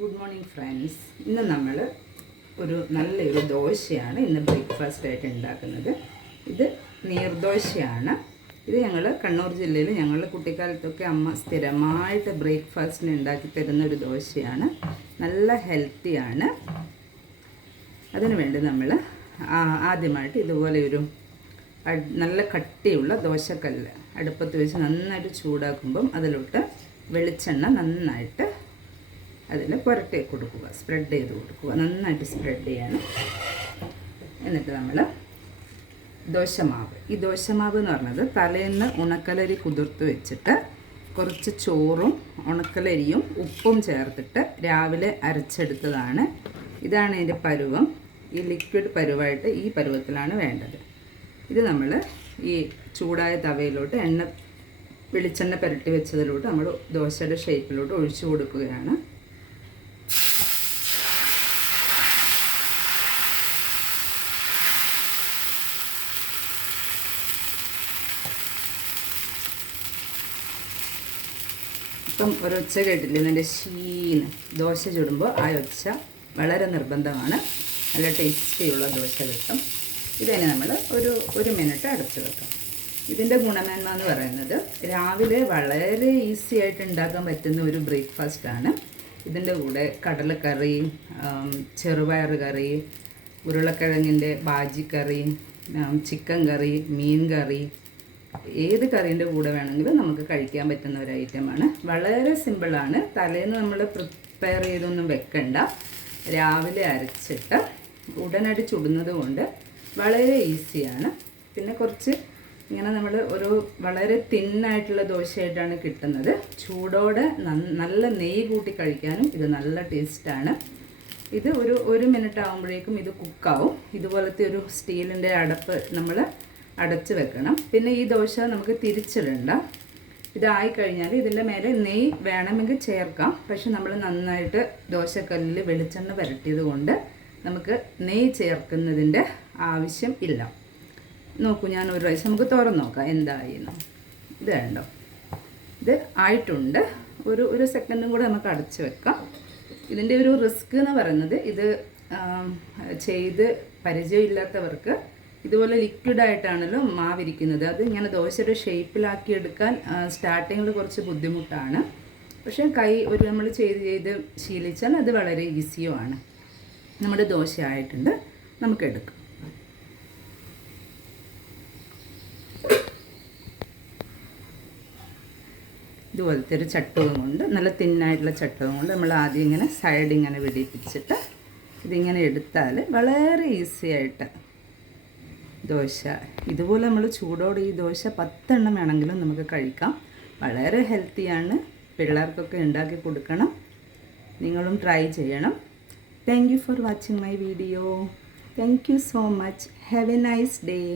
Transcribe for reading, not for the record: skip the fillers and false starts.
Good morning friends. ഇന്ന് നമ്മൾ നല്ലൊരു ദോശയാണ് ഇന്ന് ബ്രേക്ക്ഫാസ്റ്റ് ആയിട്ട് ഉണ്ടാക്കുന്നത്. ഇത് നീർദോശയാണ്. ഇത് ഞങ്ങൾ കണ്ണൂർ ജില്ലയിൽ ഞങ്ങളുടെ കുട്ടിക്കാലത്തൊക്കെ അമ്മ സ്ഥിരമായിട്ട് ബ്രേക്ക്ഫാസ്റ്റിന് ഉണ്ടാക്കി തരുന്ന ഒരു ദോശയാണ്. നല്ല ഹെൽത്തിയാണ്. അതിനുവേണ്ടി നമ്മൾ ആദ്യമായിട്ട് ഇതുപോലെ നല്ല കട്ടിയുള്ള ദോശക്കല്ല് അടുപ്പത്ത് വെച്ച് നന്നായിട്ട് ചൂടാക്കുമ്പം അതിലോട്ട് വെളിച്ചെണ്ണ നന്നായിട്ട് അതിൽ പുരട്ടി കൊടുക്കുക, സ്പ്രെഡ് ചെയ്ത് കൊടുക്കുക, നന്നായിട്ട് സ്പ്രെഡ് ചെയ്യണം. എന്നിട്ട് നമ്മൾ ദോശമാവ്, ഈ ദോശമാവ് എന്ന് പറഞ്ഞത് തലേന്ന് ഉണക്കലരി കുതിർത്ത് വെച്ചിട്ട് കുറച്ച് ചോറും ഉണക്കലരിയും ഉപ്പും ചേർത്തിട്ട് രാവിലെ അരച്ചെടുത്തതാണ്. ഇതാണ് ഇതിൻ്റെ പരുവം. ഈ ലിക്വിഡ് പരുവായിട്ട് ഈ പരുവത്തിലാണ് വേണ്ടത്. ഇത് നമ്മൾ ഈ ചൂടായ തവയിലോട്ട് വെളിച്ചെണ്ണ പുരട്ടി വെച്ചതിലോട്ട് നമ്മൾ ദോശയുടെ ഷേപ്പിലോട്ട് ഒഴിച്ചു കൊടുക്കുകയാണ്. ഇപ്പം ഒരൊച്ച കേട്ടില്ലേ, ഇതിൻ്റെ ഷീന്ന് ദോശ ചുടുമ്പോൾ ആ ഒച്ച വളരെ നിർബന്ധമാണ്. നല്ല ടേസ്റ്റിയുള്ള ദോശ കിട്ടും. ഇതിനെ നമ്മൾ ഒരു മിനിറ്റ് അടച്ചു വെക്കാം. ഇതിൻ്റെ ഗുണമേന്മ എന്ന് പറയുന്നത് രാവിലെ വളരെ ഈസി ആയിട്ട് ഉണ്ടാക്കാൻ പറ്റുന്ന ഒരു ബ്രേക്ക്ഫാസ്റ്റാണ്. ഇതിൻ്റെ കൂടെ കടലക്കറി, ചെറുപയർ കറി, ഉരുളക്കിഴങ്ങിൻ്റെ ബാജിക്കറി, ചിക്കൻ കറി, മീൻ കറി, ഏത് കറീൻ്റെ കൂടെ വേണമെങ്കിലും നമുക്ക് കഴിക്കാൻ പറ്റുന്ന ഒരു ഐറ്റമാണ്. വളരെ സിമ്പിളാണ്. തലേന്ന് നമ്മൾ പ്രിപ്പയർ ചെയ്തൊന്നും വെക്കണ്ട. രാവിലെ അരച്ചിട്ട് ഉടനടി ചുടുന്നത് കൊണ്ട് വളരെ ഈസിയാണ്. പിന്നെ കുറച്ച് ഇങ്ങനെ നമ്മൾ വളരെ തിന്നായിട്ടുള്ള ദോശയായിട്ടാണ് കിട്ടുന്നത്. ചൂടോടെ നല്ല നെയ്യ് കൂട്ടി കഴിക്കാനും ഇത് നല്ല ടേസ്റ്റാണ്. ഇത് ഒരു മിനിറ്റ് ആകുമ്പോഴേക്കും ഇത് കുക്കാവും. ഇതുപോലത്തെ ഒരു സ്റ്റീലിൻ്റെ അടപ്പ് നമ്മൾ അടച്ച് വെക്കണം. പിന്നെ ഈ ദോശ നമുക്ക് തിരിച്ചിടണ്ട. ഇതായി കഴിഞ്ഞാൽ ഇതിൻ്റെ മേലെ നെയ്യ് വേണമെങ്കിൽ ചേർക്കാം. പക്ഷെ നമ്മൾ നന്നായിട്ട് ദോശക്കല്ലിൽ വെളിച്ചെണ്ണ പുരട്ടിയത് കൊണ്ട് നമുക്ക് നെയ്യ് ചേർക്കുന്നതിൻ്റെ ആവശ്യം ഇല്ല. നോക്കൂ, ഞാൻ ഒരു പ്രാവശ്യം നമുക്ക് തുറന്ന് നോക്കാം എന്തായിരുന്നു. ഇത് കണ്ടോ, ഇത് ആയിട്ടുണ്ട്. ഒരു സെക്കൻഡും കൂടെ നമുക്ക് അടച്ച് വെക്കാം. ഇതിൻ്റെ ഒരു റിസ്ക് എന്ന് പറയുന്നത് ഇത് ചെയ്ത് പരിചയമില്ലാത്തവർക്ക് ഇതുപോലെ ലിക്വിഡായിട്ടാണല്ലോ മാവിരിക്കുന്നത്. അത് ഇങ്ങനെ ദോശയുടെ ഷേപ്പിലാക്കി എടുക്കാൻ സ്റ്റാർട്ടിങ്ങിൽ കുറച്ച് ബുദ്ധിമുട്ടാണ്. പക്ഷേ നമ്മൾ ചെയ്ത് ശീലിച്ചാൽ അത് വളരെ ഈസിയുമാണ്. നമ്മുടെ ദോശ ആയിട്ടുണ്ട്, നമുക്കെടുക്കാം. ഇതുപോലത്തെ ഒരു ചട്ടവും കൊണ്ട്, നല്ല തിന്നായിട്ടുള്ള ചട്ടവും കൊണ്ട് നമ്മൾ ആദ്യം ഇങ്ങനെ സൈഡ് ഇങ്ങനെ വെടിപ്പിച്ചിട്ട് ഇതിങ്ങനെ എടുത്താൽ വളരെ ഈസി ആയിട്ട് ദോശ ഇതുപോലെ നമ്മൾ ചൂടോടെ ഈ ദോശ 10 എണ്ണം വേണമെങ്കിലും നമുക്ക് കഴിക്കാം. വളരെ ഹെൽത്തിയാണ്. പിള്ളേർക്കൊക്കെ ഉണ്ടാക്കി കൊടുക്കണം. നിങ്ങളും ട്രൈ ചെയ്യണം. Thank you for watching my video. Thank you so much. Have a nice day.